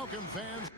Welcome, fans.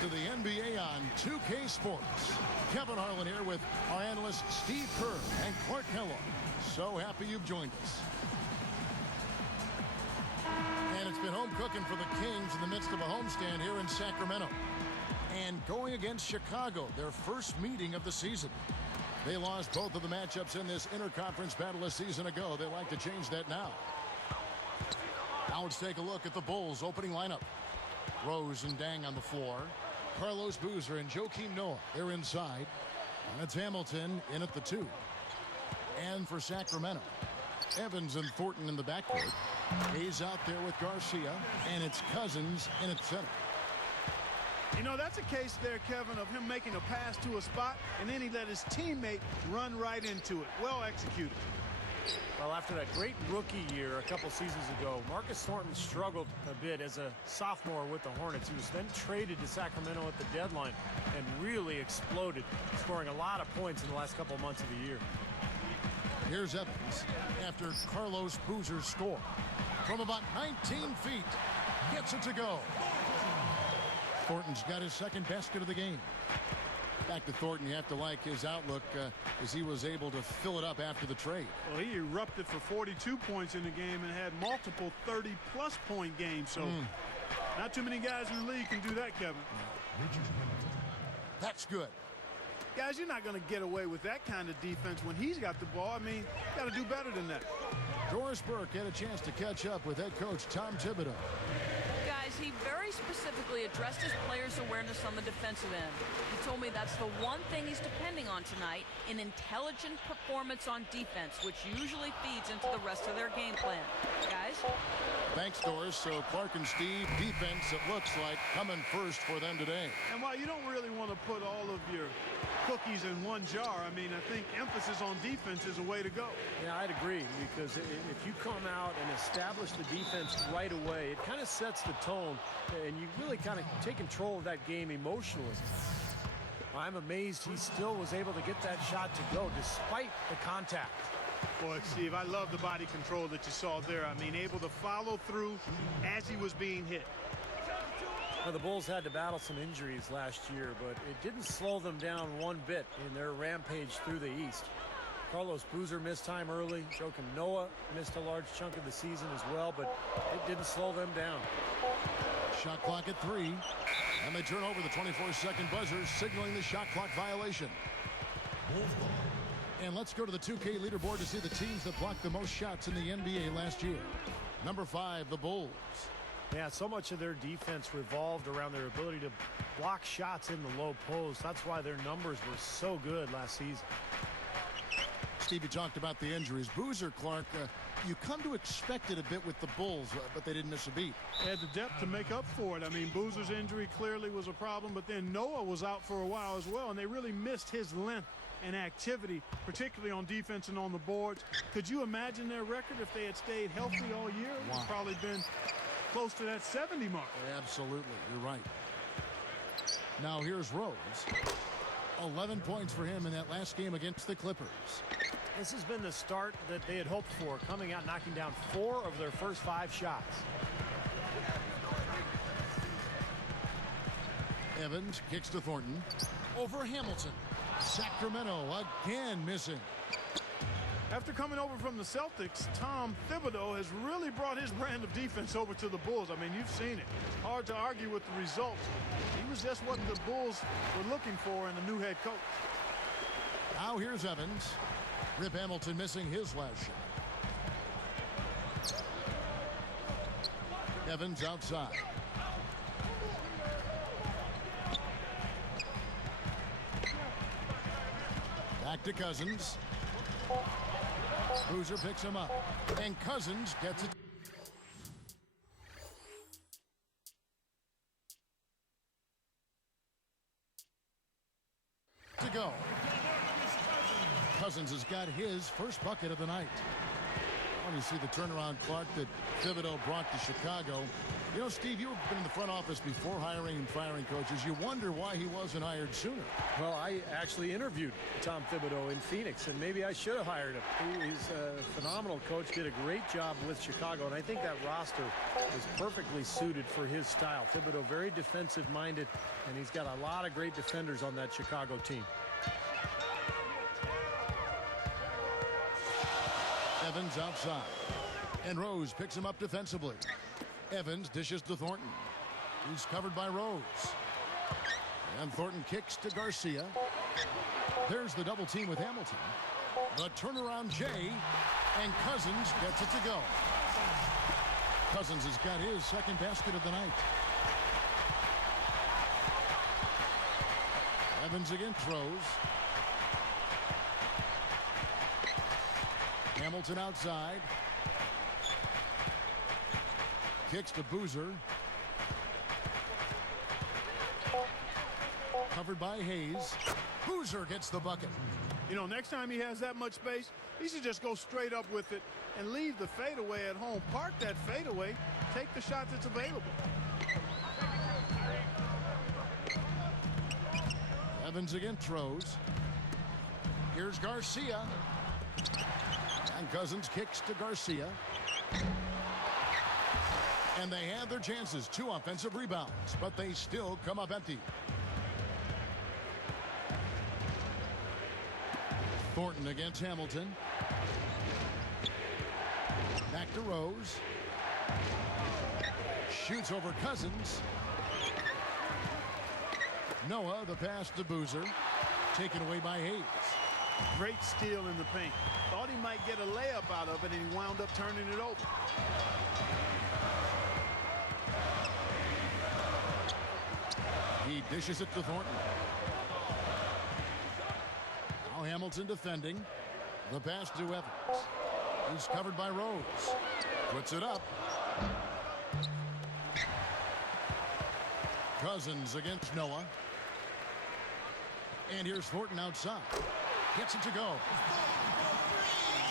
To the NBA on 2K Sports. Kevin Harlan here with our analysts Steve Kerr and Clark Kellogg. So happy you've joined us. And it's been home cooking for the Kings in the midst of a homestand here in Sacramento. And going against Chicago, their first meeting of the season. They lost both of the matchups in this interconference battle a season ago. They like to change that now. Now let's take a look at the Bulls' opening lineup. Rose and Dang on the floor. Carlos Boozer and Joakim Noah, they're inside. And it's Hamilton in at the 2. And for Sacramento, Evans and Thornton in the backcourt. Hayes out there with Garcia, and it's Cousins in at center. You know, that's a case there, Kevin, of him making a pass to a spot, and then he let his teammate run right into it. Well executed. Well, after that great rookie year a couple seasons ago, Marcus Thornton struggled a bit as a sophomore with the Hornets. He was then traded to Sacramento at the deadline and really exploded, scoring a lot of points in the last couple months of the year. Here's Evans after Carlos Boozer's score. From about 19 feet, gets it to go. Thornton's got his second basket of the game. Back to Thornton, you have to like his outlook as he was able to fill it up after the trade. Well, he erupted for 42 points in the game and had multiple 30-plus point games. So not too many guys in the league can do that, Kevin. That's good. Guys, you're not going to get away with that kind of defense when he's got the ball. I mean, you got to do better than that. Doris Burke had a chance to catch up with head coach Tom Thibodeau. Guys, he very specifically addressed his players' awareness on the defensive end. He told me that's the one thing he's depending on tonight, an intelligent performance on defense, which usually feeds into the rest of their game plan. Guys? Thanks, Doris. So Clark and Steve, defense, it looks like, coming first for them today. And while you don't really want to put all of your cookies in one jar, I mean, I think emphasis on defense is a way to go. Yeah, I'd agree, because if you come out and establish the defense right away, it kind of sets the tone, and you really kind of take control of that game emotionally. I'm amazed he still was able to get that shot to go despite the contact. Boy, Steve, I love the body control that you saw there. I mean, able to follow through as he was being hit. Well, the Bulls had to battle some injuries last year, but it didn't slow them down one bit in their rampage through the East. Carlos Boozer missed time early. Joakim Noah missed a large chunk of the season as well, but it didn't slow them down. Shot clock at 3. And they turn over the 24-second buzzer, signaling the shot clock violation. And let's go to the 2K leaderboard to see the teams that blocked the most shots in the NBA last year. Number 5, the Bulls. Yeah, so much of their defense revolved around their ability to block shots in the low post. That's why their numbers were so good last season. Steve, you talked about the injuries. Boozer, Clark, you come to expect it a bit with the Bulls, but they didn't miss a beat. They had the depth to make up for it. I mean, Boozer's injury clearly was a problem, but then Noah was out for a while as well, and they really missed his length and activity, particularly on defense and on the boards. Could you imagine their record if they had stayed healthy all year? It would have probably been close to that 70 mark. Absolutely, you're right. Now here's Rose. 11 points for him in that last game against the Clippers. This has been the start that they had hoped for, coming out knocking down 4 of their first 5 shots. Evans kicks to Thornton. Over Hamilton. Sacramento again missing. After coming over from the Celtics, Tom Thibodeau has really brought his brand of defense over to the Bulls. I mean, you've seen it. Hard to argue with the results. He was just what the Bulls were looking for in a new head coach. Now here's Evans. Rip Hamilton missing his last shot. Evans outside. Back to Cousins. Boozer picks him up. And Cousins gets it. Cousins has got his first bucket of the night. Oh, you see the turnaround, Clark, that Thibodeau brought to Chicago. You know, Steve, you've been in the front office before hiring and firing coaches. You wonder why he wasn't hired sooner. Well, I actually interviewed Tom Thibodeau in Phoenix, and maybe I should have hired him. He's a phenomenal coach, did a great job with Chicago, and I think that roster is perfectly suited for his style. Thibodeau, very defensive-minded, and he's got a lot of great defenders on that Chicago team. Evans outside, and Rose picks him up defensively. Evans dishes to Thornton. He's covered by Rose. And Thornton kicks to Garcia. There's the double team with Hamilton. The turnaround Jay, and Cousins gets it to go. Cousins has got his second basket of the night. Evans again throws. Hamilton outside. Kicks to Boozer. Covered by Hayes. Boozer gets the bucket. You know, next time he has that much space, he should just go straight up with it and leave the fadeaway at home. Park that fadeaway. Take the shot that's available. Evans again throws. Here's Garcia. And Cousins kicks to Garcia. And they have their chances. 2 offensive rebounds, but they still come up empty. Thornton against Hamilton. Back to Rose. Shoots over Cousins. Noah, the pass to Boozer. Taken away by Hayes. Great steal in the paint. Thought he might get a layup out of it, and he wound up turning it over. He dishes it to Thornton. Now Hamilton defending. The pass to Evans. He's covered by Rose. Puts it up. Cousins against Noah. And here's Thornton outside. Gets it to go.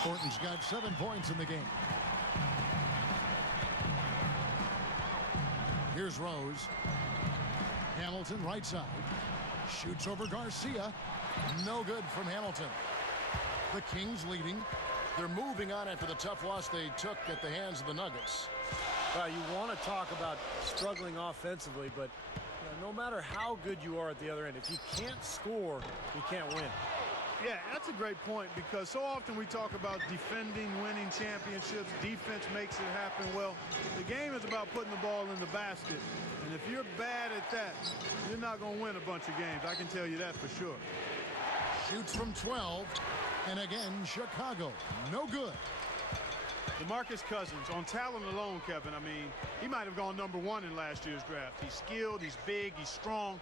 Thornton's got 7 points in the game. Here's Rose. Hamilton right side. Shoots over Garcia. No good from Hamilton. The Kings leading. They're moving on after the tough loss they took at the hands of the Nuggets. Well, you want to talk about struggling offensively, but no matter how good you are at the other end, if you can't score, you can't win. Yeah, that's a great point, because so often we talk about defending, winning championships. Defense makes it happen. Well, the game is about putting the ball in the basket. And if you're bad at that, you're not going to win a bunch of games. I can tell you that for sure. Shoots from 12. And again, Chicago. No good. DeMarcus Cousins, on talent alone, Kevin, I mean, he might have gone #1 in last year's draft. He's skilled, he's big, he's strong,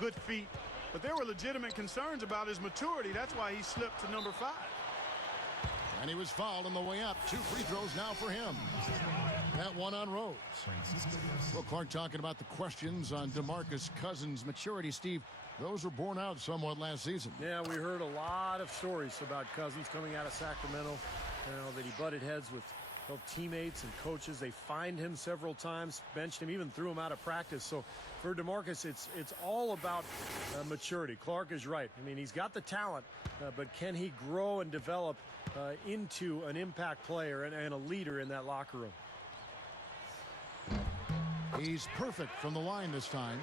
good feet. But there were legitimate concerns about his maturity. That's why he slipped to #5. And he was fouled on the way up. 2 free throws now for him. That one on Rose. Well, Clark talking about the questions on DeMarcus Cousins' maturity. Steve, those were borne out somewhat last season. Yeah, we heard a lot of stories about Cousins coming out of Sacramento. That he butted heads with both teammates and coaches. They fined him several times, benched him, even threw him out of practice. So for DeMarcus, it's all about maturity. Clark is right. I mean, he's got the talent, but can he grow and develop into an impact player and a leader in that locker room? He's perfect from the line this time.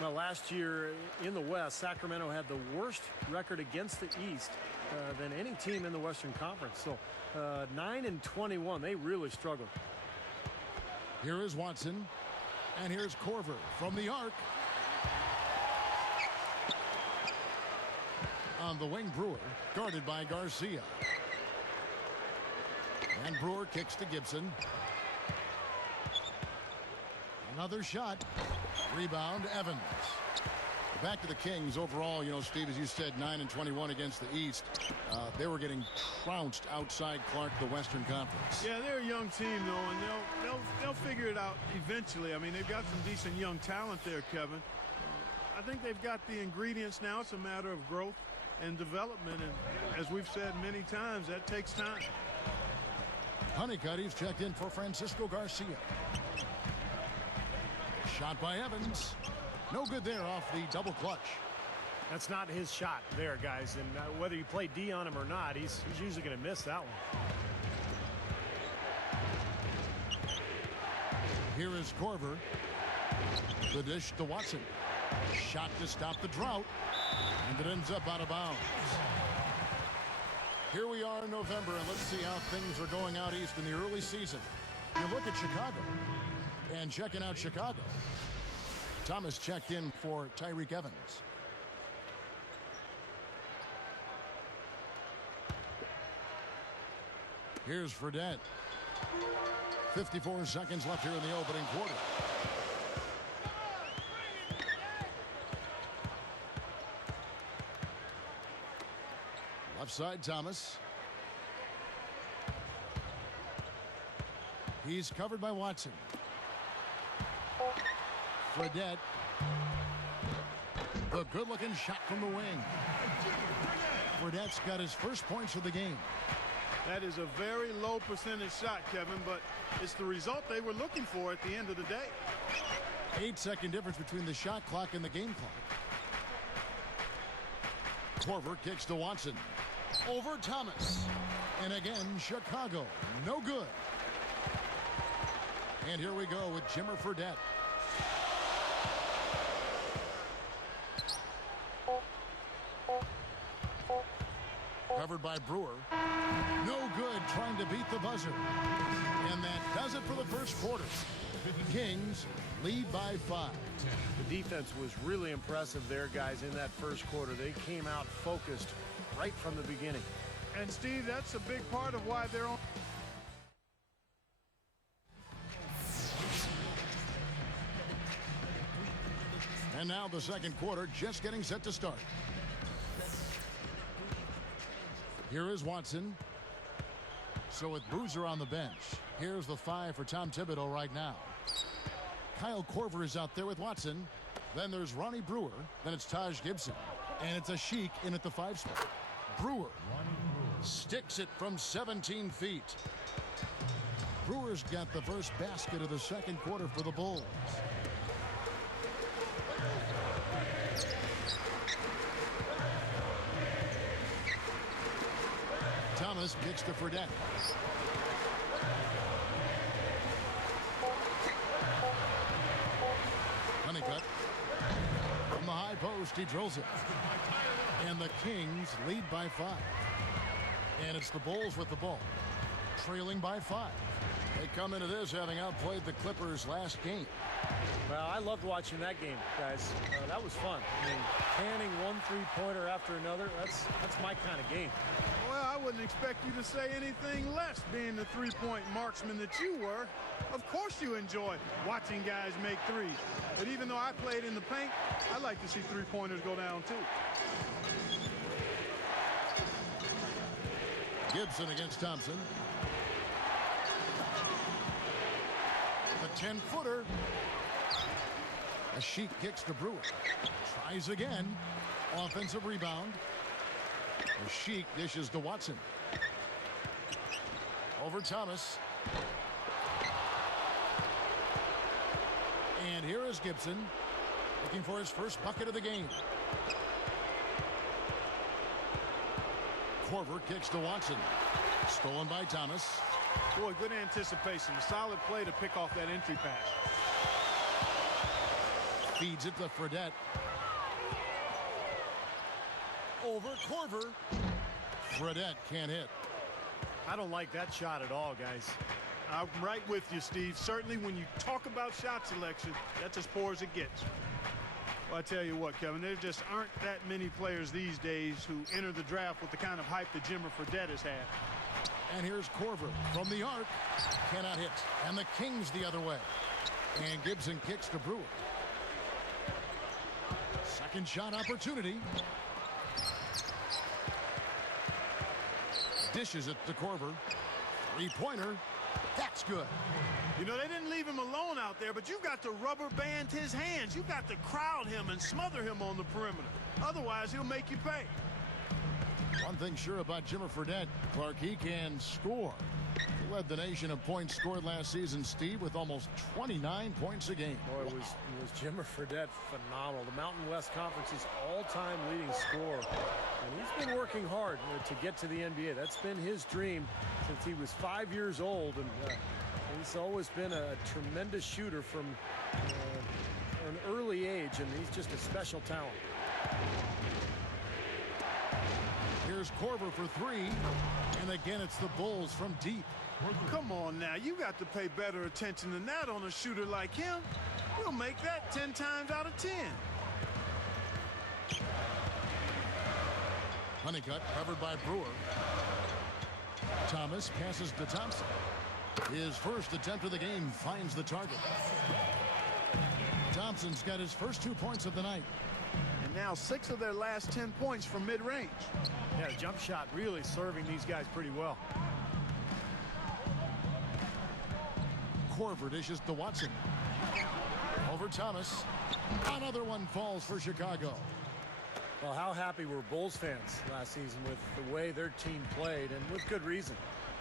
Well, last year in the West, Sacramento had the worst record against the East than any team in the Western Conference. So 9-21, they really struggled. Here is Watson, and here's Korver from the arc. On the wing, Brewer, guarded by Garcia. And Brewer kicks to Gibson. Another shot. Rebound, Evans. Back to the Kings overall, you know, Steve, as you said, 9-21 against the East. They were getting trounced outside Clark, the Western Conference. Yeah, they're a young team, though, and they'll figure it out eventually. I mean, they've got some decent young talent there, Kevin. I think they've got the ingredients now. It's a matter of growth. and development. And as we've said many times, that takes time. Honeycutt, he's checked in for Francisco Garcia. Shot by Evans. No good there off the double clutch. That's not his shot there, guys. And whether you play D on him or not, he's usually going to miss that one. Here is Corver. The dish to Watson. Shot to stop the drought. And it ends up out of bounds. Here we are in November, and let's see how things are going out east in the early season. You look at Chicago. And checking out Chicago, Thomas checked in for Tyreek Evans. Here's Fredette. 54 seconds left here in the opening quarter. Left side, Thomas. He's covered by Watson. Fredette. The good-looking shot from the wing. Fredette's got his first points of the game. That is a very low percentage shot, Kevin, but it's the result they were looking for at the end of the day. 8-second difference between the shot clock and the game clock. Corver kicks to Watson. Over Thomas. And again, Chicago. No good. And here we go with Jimmer Fredette. Covered by Brewer. No good trying to beat the buzzer. And that does it for the first quarter. Kings lead by 5. The defense was really impressive there, guys, in that first quarter. They came out focused right from the beginning. And, Steve, that's a big part of why they're on. And now the second quarter just getting set to start. Here is Watson. So with Boozer on the bench, here's the 5 for Tom Thibodeau right now. Kyle Korver is out there with Watson. Then there's Ronnie Brewer. Then it's Taj Gibson. And it's a Sheik in at the 5 spot. Brewer sticks it from 17 feet. Brewer's got the first basket of the second quarter for the Bulls. Thomas kicks to Fredette. Honeycutt. From the high post, he drills it. And the Kings lead by 5. And it's the Bulls with the ball, trailing by 5. They come into this having outplayed the Clippers last game. Well, I loved watching that game, guys. That was fun. I mean, canning one three-pointer after another, that's my kind of game. Well, I wouldn't expect you to say anything less, being the three-point marksman that you were. Of course you enjoy watching guys make threes. But even though I played in the paint, I like to see three-pointers go down, too. Gibson against Thompson. The 10-footer. A Sheik kicks to Brewer. Tries again. Offensive rebound. A Sheik dishes to Watson. Over Thomas. And here is Gibson, looking for his first bucket of the game. Korver kicks to Watson. Stolen by Thomas. Boy, good anticipation. A solid play to pick off that entry pass. Feeds it to Fredette. Over Korver. Fredette can't hit. I don't like that shot at all, guys. I'm right with you, Steve. Certainly when you talk about shot selection, that's as poor as it gets. Well, I tell you what, Kevin, there just aren't that many players these days who enter the draft with the kind of hype that Jimmer Fredette has had. And here's Korver from the arc. Cannot hit. And the Kings the other way. And Gibson kicks to Brewer. Second shot opportunity. Dishes it to Korver. Three-pointer. That's good. You know, they didn't leave him alone out there, but you've got to rubber band his hands. You've got to crowd him and smother him on the perimeter. Otherwise, he'll make you pay. One thing sure about Jimmer Fredette, Clark, he can score. He led the nation in points scored last season, Steve, with almost 29 points a game. Boy, it was Jimmer Fredette phenomenal. The Mountain West Conference's all-time leading scorer. And he's been working hard to get to the NBA. That's been his dream since he was 5 years old. And he's always been a tremendous shooter from an early age, and he's just a special talent. Here's Korver for three, and again it's the Bulls from deep. Come on now, you got to pay better attention than that on a shooter like him. We'll make that 10 times out of 10. Honeycutt covered by Brewer. Thomas passes to Thompson. His first attempt of the game finds the target. Thompson's got his first 2 points of the night. And now 6 of their last 10 points from mid-range. Yeah, jump shot really serving these guys pretty well. Korver dishes to Watson. Over Thomas. Another one falls for Chicago. Well, how happy were Bulls fans last season with the way their team played, and with good reason.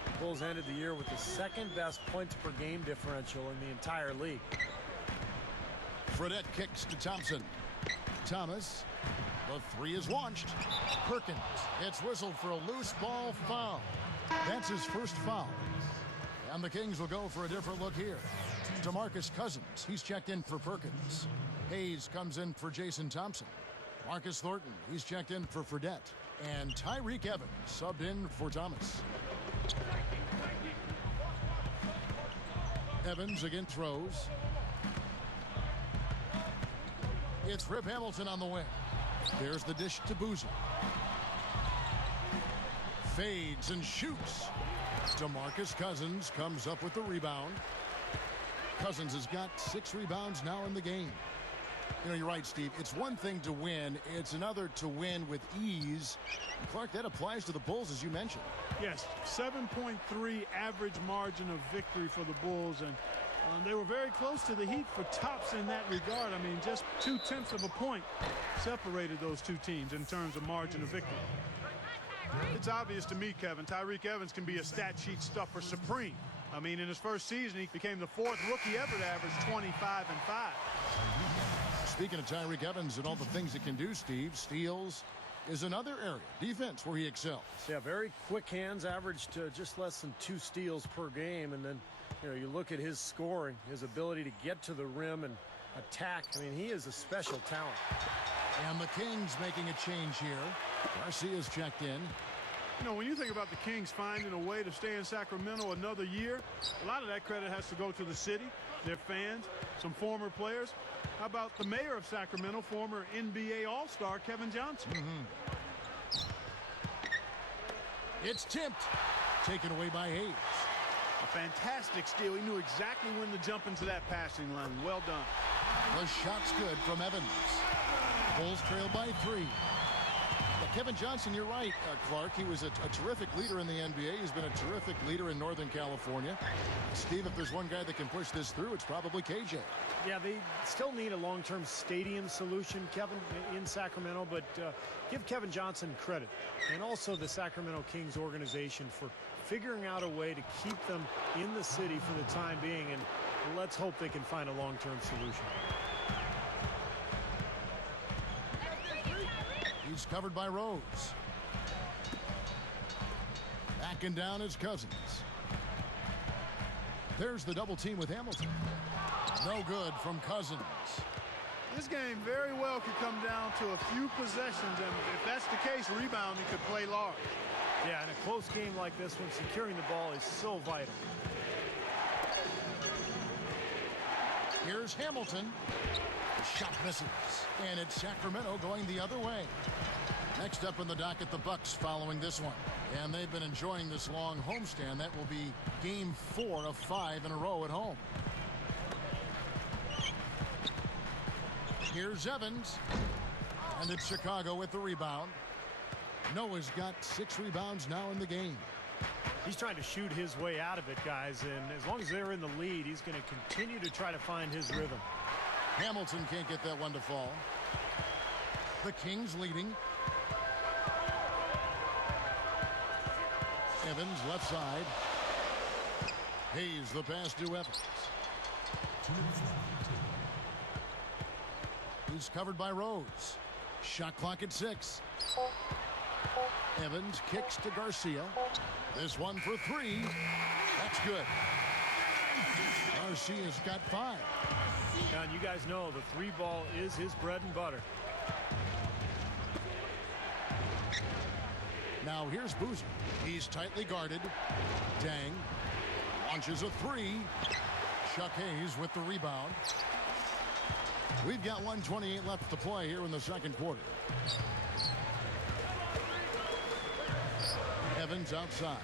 The Bulls ended the year with the second best points per game differential in the entire league. Fredette kicks to Thompson. Thomas. The three is launched. Perkins. It's whistled for a loose ball foul. That's his first foul. And the Kings will go for a different look here. DeMarcus Cousins. He's checked in for Perkins. Hayes comes in for Jason Thompson. Marcus Thornton. He's checked in for Fredette. And Tyreek Evans subbed in for Thomas. Evans again throws. It's Rip Hamilton on the wing. There's the dish to Boozer. Fades and shoots. DeMarcus Cousins comes up with the rebound. Cousins has got 6 rebounds now in the game. You know, you're right, Steve. It's one thing to win. It's another to win with ease. And Clark, that applies to the Bulls, as you mentioned. Yes, 7.3 average margin of victory for the Bulls, and they were very close to the Heat for tops in that regard. I mean, just 0.2 of a point separated those two teams in terms of margin of victory. It's obvious to me, Kevin, Tyreek Evans can be a stat sheet stuffer supreme. I mean, in his first season, he became the 4th rookie ever to average 25 and 5. Speaking of Tyreek Evans and all the things he can do, Steve, steals is another area, defense, where he excels. Yeah, very quick hands, averaged just less than 2 steals per game. And then, you know, you look at his scoring, his ability to get to the rim and attack. I mean, he is a special talent. And the Kings making a change here. Garcia's checked in. You know, when you think about the Kings finding a way to stay in Sacramento another year, a lot of that credit has to go to the city, their fans, some former players. How about the mayor of Sacramento, former NBA All-Star Kevin Johnson? It's tipped. Taken away by Hayes. A fantastic steal. He knew exactly when to jump into that passing lane. Well done. The shot's good from Evans. Bulls trail by 3. Kevin Johnson, you're right, Clark. He was a terrific leader in the NBA. He's been a terrific leader in Northern California. Steve, if there's one guy that can push this through, it's probably KJ. Yeah, they still need a long-term stadium solution, Kevin, in Sacramento, but give Kevin Johnson credit, and also the Sacramento Kings organization for figuring out a way to keep them in the city for the time being, and let's hope they can find a long-term solution. He's covered by Rose. Backing down is Cousins. There's the double team with Hamilton. No good from Cousins. This game very well could come down to a few possessions, and if that's the case, rebounding could play large. Yeah, in a close game like this one, securing the ball is so vital. Here's Hamilton. The shot misses, and it's Sacramento going the other way. Next up in the docket, the Bucks following this one. And they've been enjoying this long homestand. That will be game 4 of 5 in a row at home. Here's Evans. And it's Chicago with the rebound. Noah's got 6 rebounds now in the game. He's trying to shoot his way out of it, guys. And as long as they're in the lead, he's going to continue to try to find his rhythm. Hamilton can't get that one to fall. The Kings leading. Evans left side. Hayes the pass to Evans. He's covered by Rose. Shot clock at 6. Evans kicks to Garcia. This one for 3. That's good. Garcia's got 5. And you guys know the 3 ball is his bread and butter. Now here's Boozer. He's tightly guarded. Dang. Launches a 3. Chuck Hayes with the rebound. We've got 1:28 left to play here in the second quarter. Evans outside.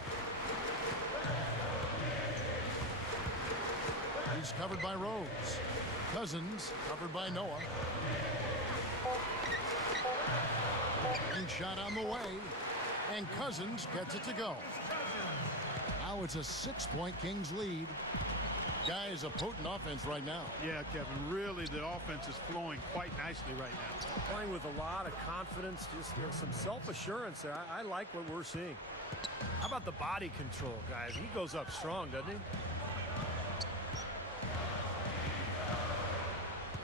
He's covered by Rose. Cousins covered by Noah. And shot on the way. And Cousins gets it to go. Now it's a 6-point Kings lead. Guys, a potent offense right now. Yeah, Kevin, really the offense is flowing quite nicely right now. Playing with a lot of confidence, just some self-assurance there. I like what we're seeing. How about the body control, guys? He goes up strong, doesn't he?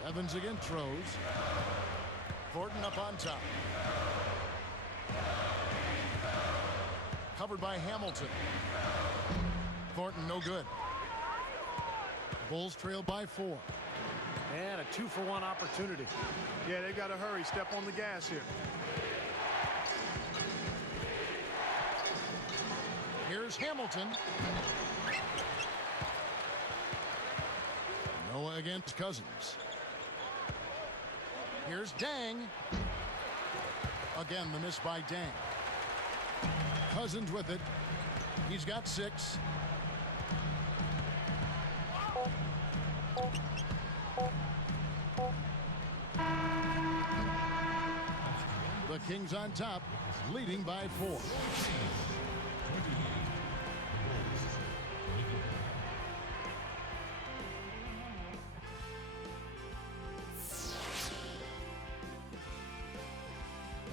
Evans again throws. Thornton up on top. Covered by Hamilton. Thornton no good. Bulls trail by 4. And a 2-for-1 opportunity. Yeah, they got to hurry. Step on the gas here. Here's Hamilton. Noah against Cousins. Here's Dang. Again, the miss by Dang. Cousins with it. He's got 6. The Kings on top, leading by 4.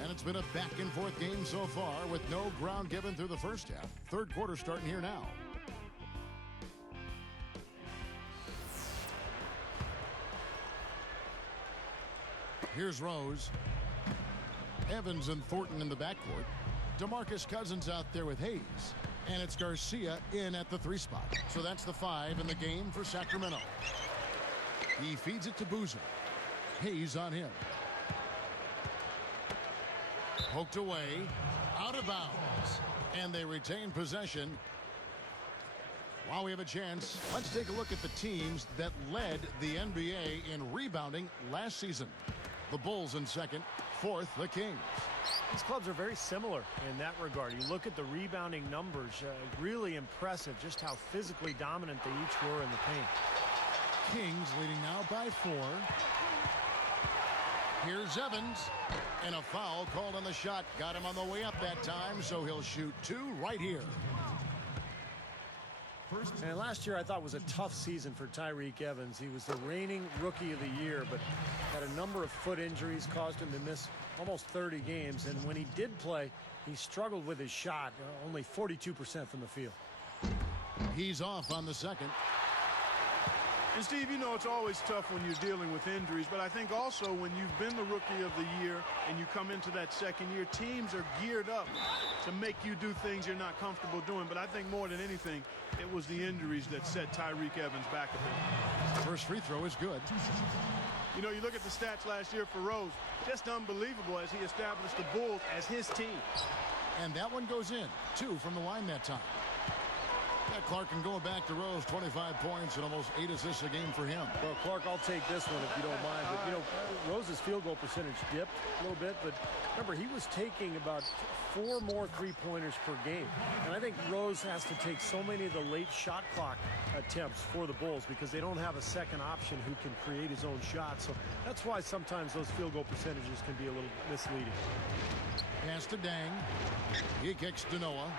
And it's been a back-and-forth game so far with no ground given through the first half. Third quarter starting here now. Here's Rose. Evans and Thornton in the backcourt. DeMarcus Cousins out there with Hayes. And it's Garcia in at the 3 spot. So that's the 5 in the game for Sacramento. He feeds it to Boozer. Hayes on him. Poked away. Out of bounds. And they retain possession. While we have a chance, let's take a look at the teams that led the NBA in rebounding last season. The Bulls in second, fourth, the Kings. These clubs are very similar in that regard. You look at the rebounding numbers, really impressive just how physically dominant they each were in the paint. Kings leading now by 4. Here's Evans. And a foul called on the shot. Got him on the way up that time, so he'll shoot 2 right here. And last year I thought was a tough season for Tyreke Evans. He was the reigning rookie of the year, but had a number of foot injuries, caused him to miss almost 30 games. And when he did play, he struggled with his shot, only 42% from the field. He's off on the second. And Steve, you know it's always tough when you're dealing with injuries, but I think also when you've been the rookie of the year and you come into that second year, teams are geared up to make you do things you're not comfortable doing. But I think more than anything, it was the injuries that set Tyreke Evans back a bit. First free throw is good. You know, you look at the stats last year for Rose, just unbelievable as he established the Bulls as his team. And that one goes in. 2 from the line that time. Clark can go back to Rose, 25 points and almost 8 assists a game for him. Well, Clark, I'll take this one if you don't mind. But, you know, Rose's field goal percentage dipped a little bit. But remember, he was taking about 4 more three-pointers per game. And I think Rose has to take so many of the late shot clock attempts for the Bulls because they don't have a second option who can create his own shot. So that's why sometimes those field goal percentages can be a little misleading. Pass to Dang. He kicks to Noah.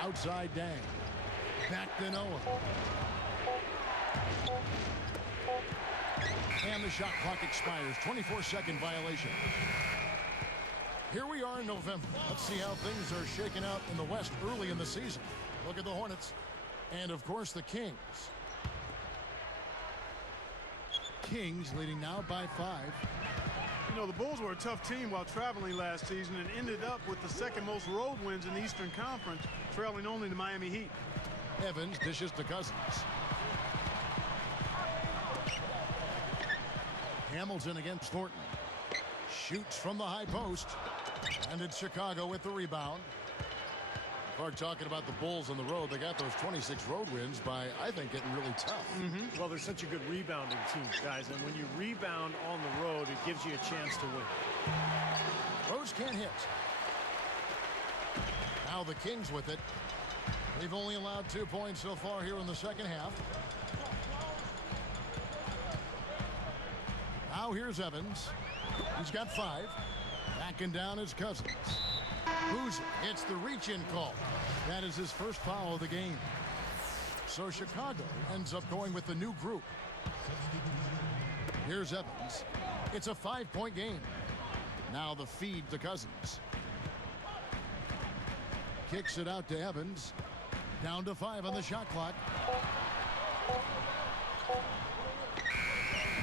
Outside Dang. Back to Noah. And the shot clock expires. 24-second violation. Here we are in November. Let's see how things are shaking out in the West early in the season. Look at the Hornets. And, of course, the Kings. Kings leading now by 5. You know, the Bulls were a tough team while traveling last season and ended up with the second most road wins in the Eastern Conference, trailing only the Miami Heat. Evans dishes to Cousins. Hamilton against Thornton. Shoots from the high post. And it's Chicago with the rebound. Clark talking about the Bulls on the road. They got those 26 road wins by, I think, getting really tough. Well, they're such a good rebounding team, guys. And when you rebound on the road, it gives you a chance to win. Rose can't hit. Now the Kings with it. They've only allowed 2 points so far here in the second half. Now here's Evans. He's got 5. Backing down is Cousins. Boozer hits the reach-in call. That is his first foul of the game. So Chicago ends up going with the new group. Here's Evans. It's a 5-point game. Now the feed to Cousins. Kicks it out to Evans. Down to 5 on the shot clock.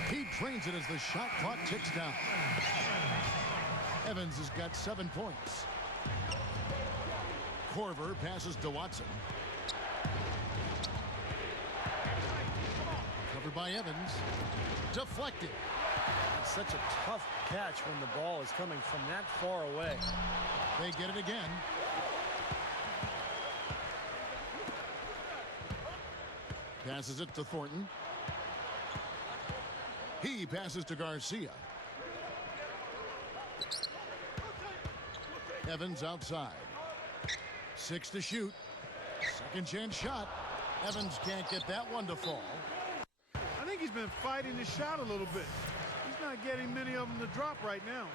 He trains it as the shot clock ticks down. Evans has got 7 points. Korver passes to Watson. Covered by Evans. Deflected. It's such a tough catch when the ball is coming from that far away. They get it again. Passes it to Thornton. He passes to Garcia. Evans outside. 6 to shoot. Second chance shot. Evans can't get that one to fall. I think he's been fighting his shot a little bit. He's not getting many of them to drop right now.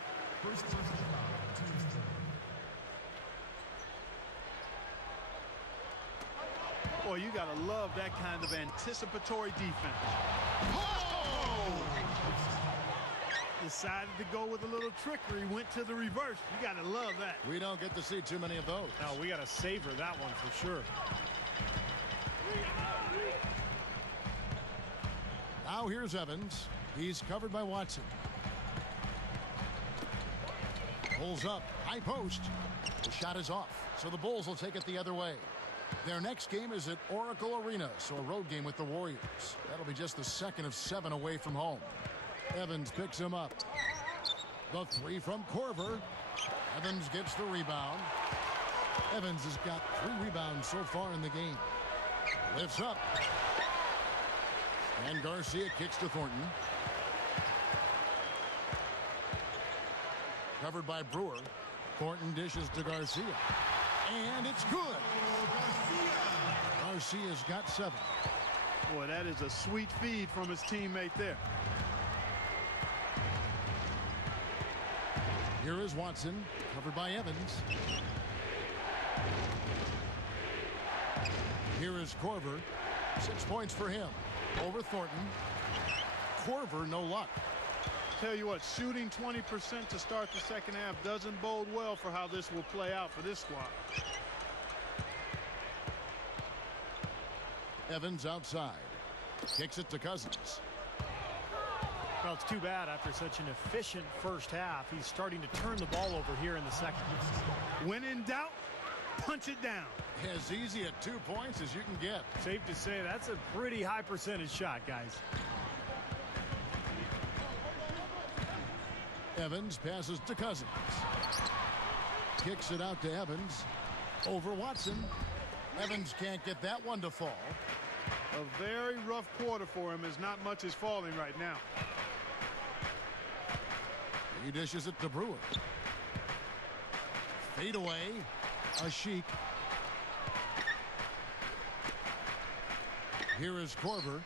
Boy, you got to love that kind of anticipatory defense. Oh! Decided to go with a little trickery, went to the reverse. You got to love that. We don't get to see too many of those. No, we got to savor that one for sure. Now here's Evans. He's covered by Watson. Pulls up. High post. The shot is off. So the Bulls will take it the other way. Their next game is at Oracle Arena, so a road game with the Warriors. That'll be just the second of 7 away from home. Evans picks him up. The 3 from Korver. Evans gets the rebound. Evans has got 3 rebounds so far in the game. Lifts up. And Garcia kicks to Thornton. Covered by Brewer. Thornton dishes to Garcia. And it's good. Garcia's got 7. Boy, that is a sweet feed from his teammate there. Here is Watson, covered by Evans. Here is Korver. 6 points for him. Over Thornton. Korver, no luck. Tell you what, shooting 20% to start the second half doesn't bode well for how this will play out for this squad. Evans outside. Kicks it to Cousins. Well, it's too bad after such an efficient first half. He's starting to turn the ball over here in the second. When in doubt, punch it down. As easy at 2 points as you can get. Safe to say that's a pretty high percentage shot, guys. Evans passes to Cousins. Kicks it out to Evans. Over Watson. Evans can't get that one to fall. A very rough quarter for him, as not much is falling right now. He dishes it to Brewer. Fade away. A Sheik. Here is Korver.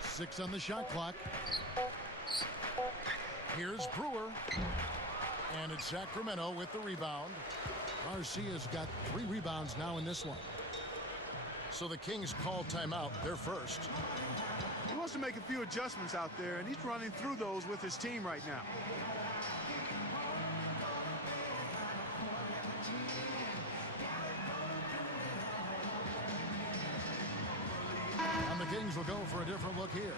6 on the shot clock. Here's Brewer. And it's Sacramento with the rebound. Garcia's got 3 rebounds now in this one. So the Kings call timeout. They're first. He wants to make a few adjustments out there, and he's running through those with his team right now. Kings will go for a different look here.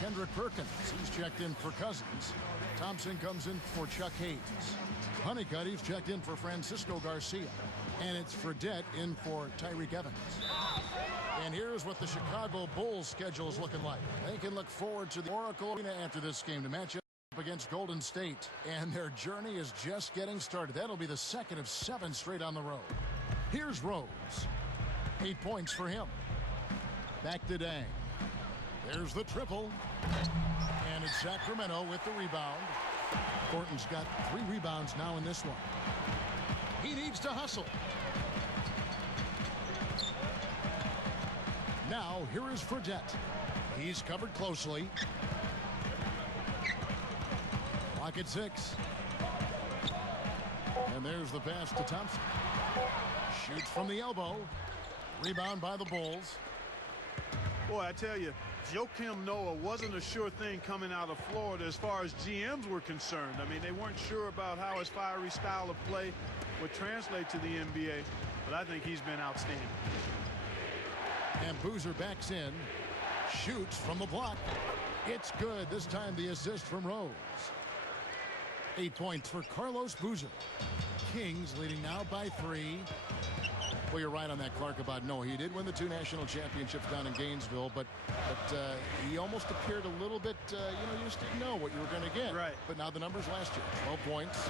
Kendrick Perkins, he's checked in for Cousins. Thompson comes in for Chuck Hayes. Honeycutt, he's checked in for Francisco Garcia. And it's Fredette in for Tyreek Evans. And here's what the Chicago Bulls schedule is looking like. They can look forward to the Oracle Arena after this game to match up against Golden State. And their journey is just getting started. That'll be the second of 7 straight on the road. Here's Rose. 8 points for him. Back to Dang. There's the triple. And it's Sacramento with the rebound. Thornton's got 3 rebounds now in this one. He needs to hustle. Now, here is Fredette. He's covered closely. Clock at 6. And there's the pass to Thompson. Shoots from the elbow. Rebound by the Bulls. Boy, I tell you, Joakim Noah wasn't a sure thing coming out of Florida as far as GMs were concerned. I mean, they weren't sure about how his fiery style of play would translate to the NBA, but I think he's been outstanding. And Boozer backs in, shoots from the block. It's good. This time the assist from Rose. 8 points for Carlos Boozer. Kings leading now by 3. Well, you're right on that, Clark, about Noah. He did win the 2 national championships down in Gainesville, but he almost appeared a little bit, you just didn't know what you were going to get. Right. But now the numbers last year, 12 points,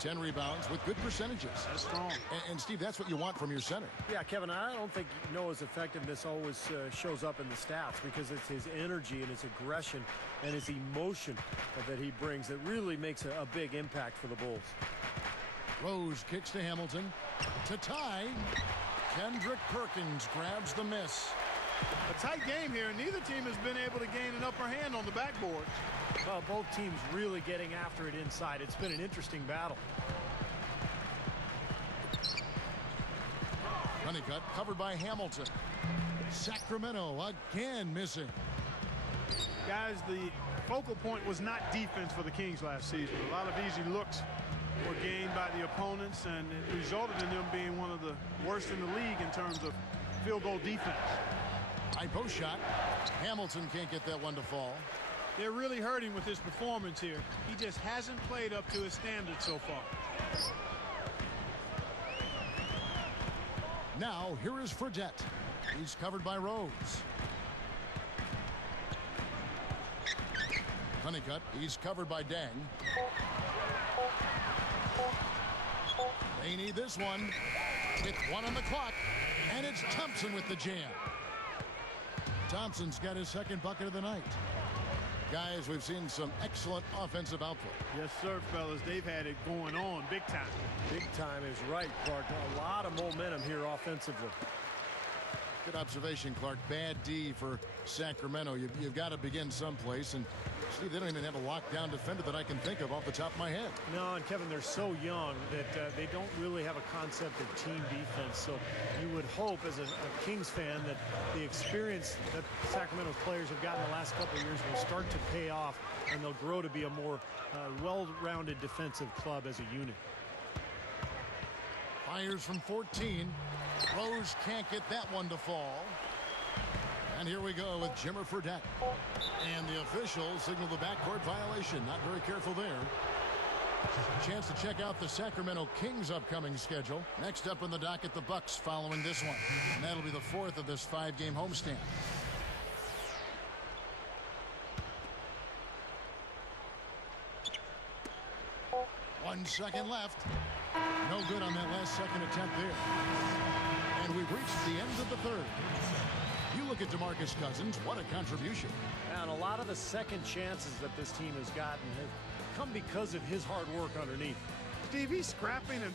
10 rebounds with good percentages. That's strong. And Steve, that's what you want from your center. Yeah, Kevin, I don't think Noah's effectiveness always shows up in the stats because it's his energy and his aggression and his emotion that he brings that really makes a big impact for the Bulls. Rose kicks to Hamilton. To tie. Kendrick Perkins grabs the miss. A tight game here, and neither team has been able to gain an upper hand on the backboard. Well, both teams really getting after it inside. It's been an interesting battle. Honeycutt covered by Hamilton. Sacramento again missing. Guys, the focal point was not defense for the Kings last season. A lot of easy looks were gained by the opponents, and it resulted in them being one of the worst in the league in terms of field goal defense. High post shot. Hamilton can't get that one to fall. They're really hurting with his performance here. He just hasn't played up to his standards so far. Now, here is Fredette. He's covered by Rose. Honeycutt, he's covered by Dang. They need this one. With 1 on the clock, and it's Thompson with the jam. Thompson's got his 2nd bucket of the night. Guys, we've seen some excellent offensive output. Yes, sir, fellas. They've had it going on big time. Big time is right, Clark. A lot of momentum here offensively. Good observation, Clark. Bad D for Sacramento. You've got to begin someplace, and Steve, they don't even have a lockdown defender that I can think of off the top of my head. No, and Kevin, they're so young that they don't really have a concept of team defense. So you would hope as a Kings fan that the experience that Sacramento's players have gotten the last couple of years will start to pay off, and they'll grow to be a more well-rounded defensive club as a unit. Fires from 14. Rose can't get that one to fall. And here we go with Jimmer Fredette. And the officials signal the backcourt violation. Not very careful there. Chance to check out the Sacramento Kings' upcoming schedule. Next up on the docket, the Bucks following this one. And that'll be the 4th of this 5-game homestand. One second left. No good on that last second attempt there. And we've reached the end of the 3rd. You look at DeMarcus Cousins, what a contribution. And a lot of the second chances that this team has gotten have come because of his hard work underneath. Steve, he's scrapping and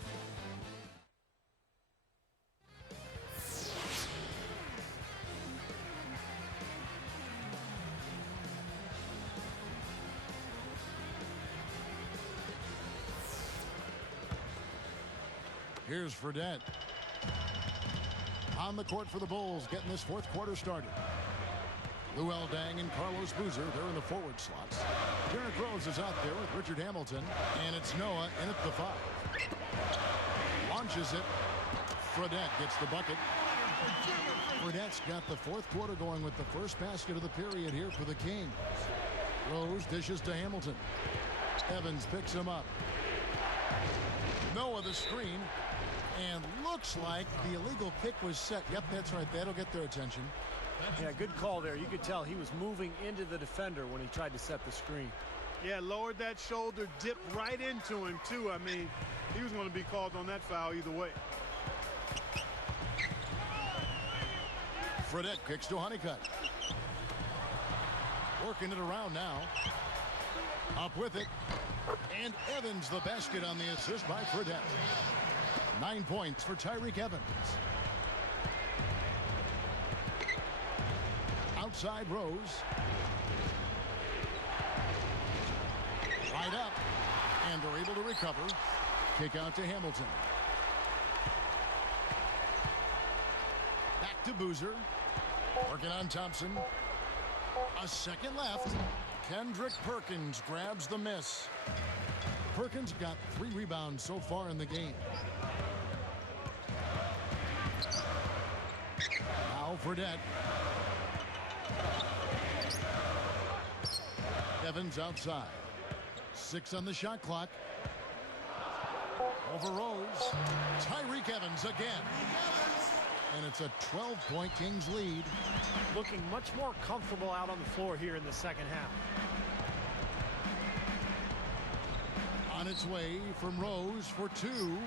here's Fredette. On the court for the Bulls, getting this 4th quarter started. Luol Deng and Carlos Boozer, they're in the forward slots. Derrick Rose is out there with Richard Hamilton, and it's Noah in at the 5. Launches it. Fredette gets the bucket. Fredette's got the fourth quarter going with the first basket of the period here for the Kings. Rose dishes to Hamilton. Evans picks him up. Noah the screen. And looks like the illegal pick was set. Yep, that's right. That'll get their attention. Yeah, good call there. You could tell he was moving into the defender when he tried to set the screen. Yeah, lowered that shoulder, dipped right into him, too. I mean, he was going to be called on that foul either way. Fredette kicks to Honeycutt. Working it around now. Up with it. And Evans the basket on the assist by Fredette. 9 points for Tyreke Evans. Outside Rose. Right up. And they're able to recover. Kick out to Hamilton. Back to Boozer. Working on Thompson. A second left. Kendrick Perkins grabs the miss. Perkins got 3 rebounds so far in the game. Now Fredette. Evans outside. 6 on the shot clock. Over Rose. Tyreke Evans again. And it's a 12-point Kings lead. Looking much more comfortable out on the floor here in the second half. On its way from Rose for 2.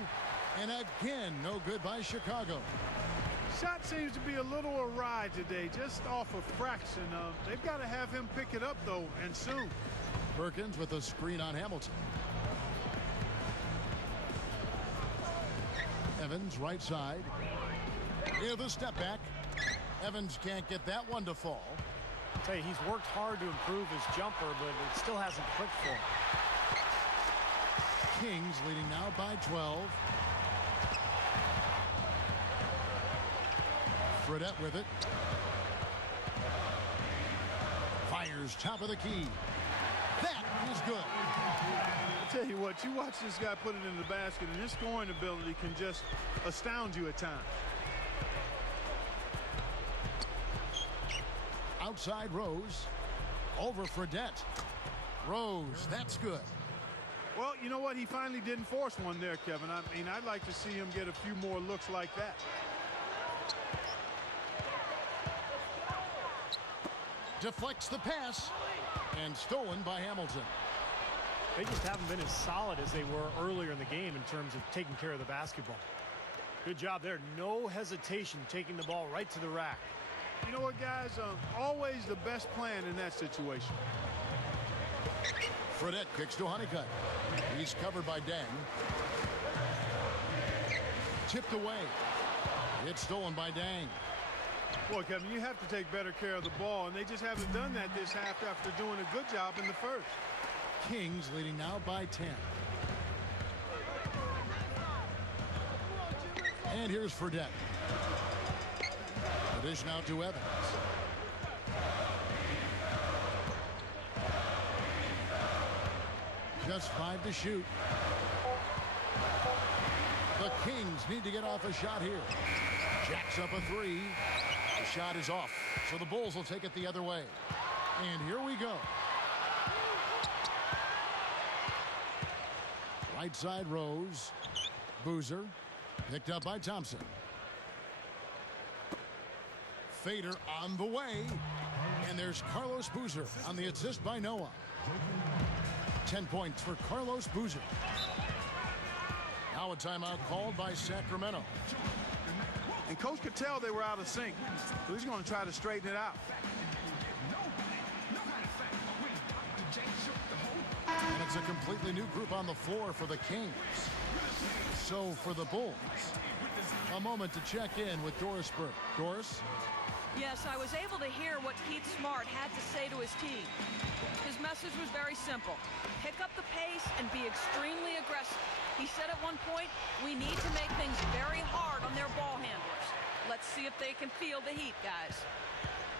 And again, no good by Chicago. Shot seems to be a little awry today, just off a fraction. They've got to have him pick it up, though, and soon. Perkins with a screen on Hamilton. Evans right side. Near the step back. Evans can't get that one to fall. I'll tell you, he's worked hard to improve his jumper, but it still hasn't clicked for him. Kings leading now by 12. Fredette with it. Fires top of the key. That is good. I tell you what, you watch this guy put it in the basket, and his scoring ability can just astound you at times. Outside Rose. Over Fredette. Rose, that's good. Well, you know what? He finally didn't force one there, Kevin. I mean, I'd like to see him get a few more looks like that. Deflects the pass. And stolen by Hamilton. They just haven't been as solid as they were earlier in the game in terms of taking care of the basketball. Good job there. No hesitation taking the ball right to the rack. You know what, guys? Always the best plan in that situation. Fredette kicks to Honeycutt. He's covered by Dang. Tipped away. It's stolen by Dang. Boy, Kevin, you have to take better care of the ball, and they just haven't done that this half after doing a good job in the first. Kings leading now by 10. And here's Fredette. The dish now to Evans. Just 5 to shoot. The Kings need to get off a shot here. Jacks up a 3. The shot is off, so the Bulls will take it the other way. And here we go. Right side Rose. Boozer. Picked up by Thompson. Fader on the way. And there's Carlos Boozer on the assist by Noah. 10 points for Carlos Boozer. Now a timeout called by Sacramento. And Coach could tell they were out of sync, so he's going to try to straighten it out. And it's a completely new group on the floor for the Kings. So for the Bulls, a moment to check in with Doris Burke. Doris? Yes, I was able to hear what Keith Smart had to say to his team. His message was very simple. Pick up the pace and be extremely aggressive. He said at one point, we need to make things very hard on their ball handlers. Let's see if they can feel the heat, guys.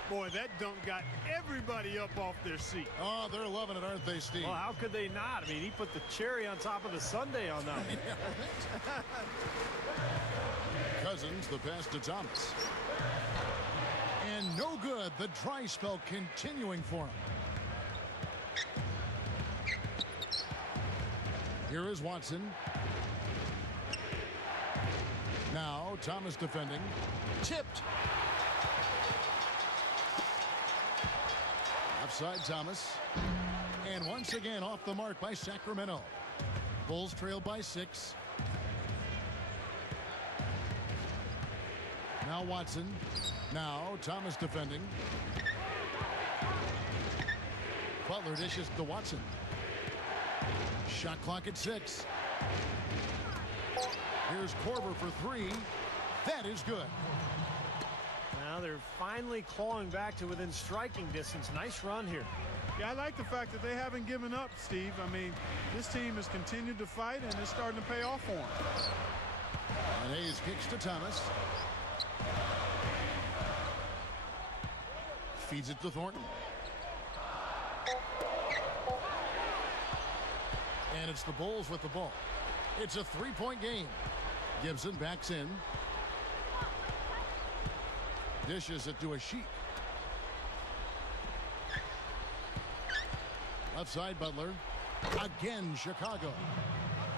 Boy, that dunk got everybody up off their seat. Oh, they're loving it, aren't they, Steve? Well, how could they not? I mean, he put the cherry on top of the sundae on that one. Cousins, the pass to Thomas. no good. The dry spell continuing for him. Here is Watson. Now Thomas defending. Tipped. Offside Thomas. And once again off the mark by Sacramento. Bulls trail by 6. Now Watson. Now Thomas defending. Butler dishes to Watson. Shot clock at 6. Here's Korver for 3. That is good. Now they're finally clawing back to within striking distance. Nice run here. Yeah, I like the fact that they haven't given up, Steve. I mean, this team has continued to fight, and it's starting to pay off for them. And Hayes kicks to Thomas. Feeds it to Thornton. And it's the Bulls with the ball. It's a 3-point game. Gibson backs in. Dishes it to a Sheik. Left side Butler. Again Chicago.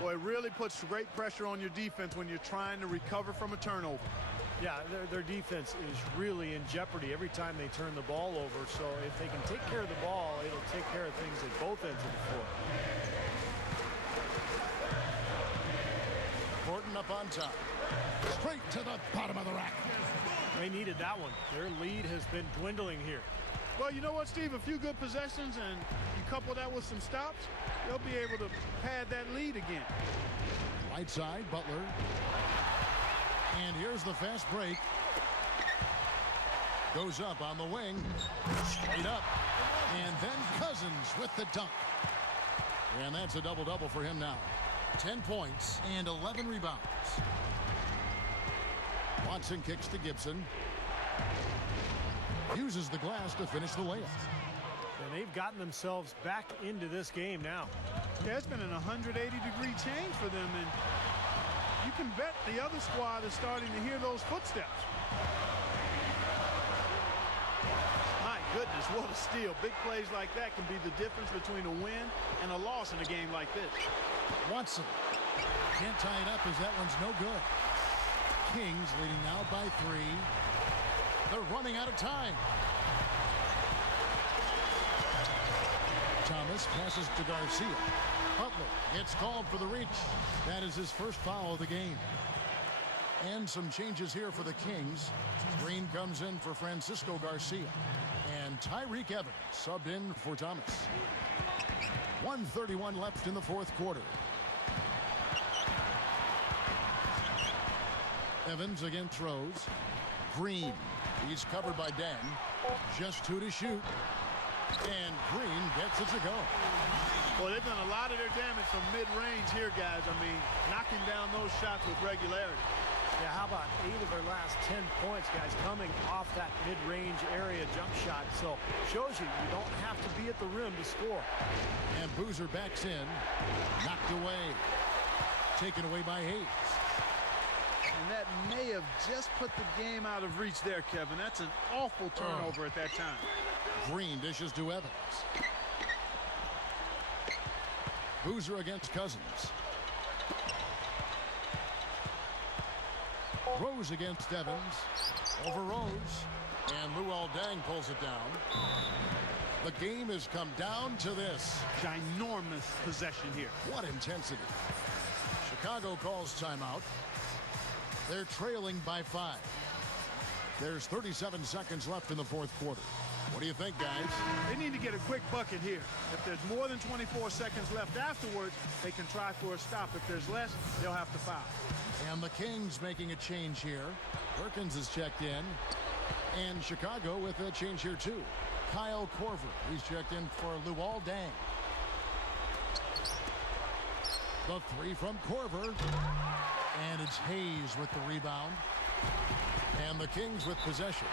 Boy, it really puts great pressure on your defense when you're trying to recover from a turnover. Yeah, their defense is really in jeopardy every time they turn the ball over. So if they can take care of the ball, it'll take care of things at both ends of the floor. Gordon up on top. Straight to the bottom of the rack. They needed that one. Their lead has been dwindling here. Well, you know what, Steve? A few good possessions, and you couple that with some stops, they'll be able to pad that lead again. Right side, Butler. And here's the fast break. Goes up on the wing. Straight up. And then Cousins with the dunk. And that's a double-double for him now. 10 points and 11 rebounds. Watson kicks to Gibson. Uses the glass to finish the layup. And they've gotten themselves back into this game now. Yeah, it's been an 180-degree change for them, and you can bet the other squad is starting to hear those footsteps. My goodness, what a steal. Big plays like that can be the difference between a win and a loss in a game like this. Watson can't tie it up as that one's no good. Kings leading now by 3. They're running out of time. Thomas passes to Garcia. Butler gets called for the reach. That is his first foul of the game. And some changes here for the Kings. Green comes in for Francisco Garcia. And Tyreek Evans subbed in for Thomas. 1:31 left in the fourth quarter. Evans against Rose. Green. He's covered by Dan. Just 2 to shoot. And Green gets it to go. Well, they've done a lot of their damage from mid-range here, guys. I mean, knocking down those shots with regularity. Yeah, how about 8 of their last 10 points, guys, coming off that mid-range area jump shot. So shows you don't have to be at the rim to score. And Boozer backs in. Knocked away. Taken away by Hayes. And that may have just put the game out of reach there, Kevin. That's an awful turnover at that time. Green dishes to Evans. Boozer against Cousins. Rose against Evans. Over Rose. And Luol Deng pulls it down. The game has come down to this. Ginormous possession here. What intensity. Chicago calls timeout. They're trailing by 5. There's 37 seconds left in the fourth quarter. What do you think, guys? They need to get a quick bucket here. If there's more than 24 seconds left afterwards, they can try for a stop. If there's less, they'll have to foul. And the Kings making a change here. Perkins is checked in. And Chicago with a change here, too. Kyle Korver, he's checked in for Luol Deng. The 3 from Korver. And it's Hayes with the rebound. And the Kings with possession.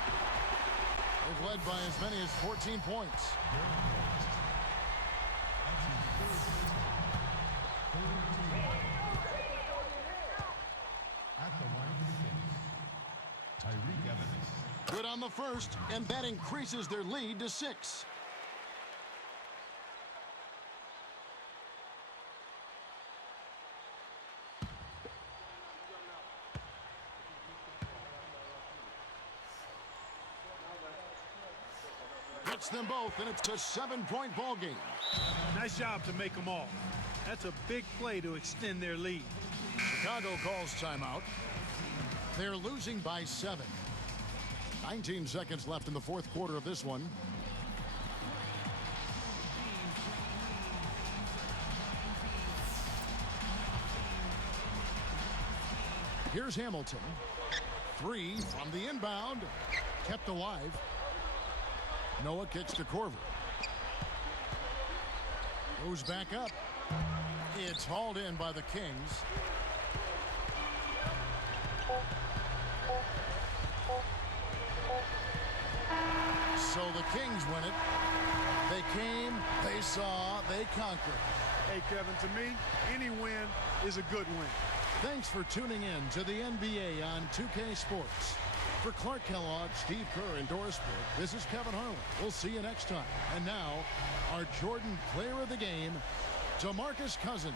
They've led by as many as 14 points. At the line, Tyreek Evans. Good on the the first, and that increases their lead to 6. Hits them both, and it's a 7-point ball game. Nice job to make them all. That's a big play to extend their lead. Chicago calls timeout. They're losing by 7. 19 seconds left in the fourth quarter of this one. Here's Hamilton. 3 from the inbound. Kept alive. Noah kicks to Corver. Goes back up. It's hauled in by the Kings. So the Kings win it. They came, they saw, they conquered. Hey, Kevin, to me, any win is a good win. Thanks for tuning in to the NBA on 2K Sports. For Clark Kellogg, Steve Kerr, and Doris Burke, this is Kevin Harlan. We'll see you next time. And now, our Jordan Player of the Game, DeMarcus Cousins.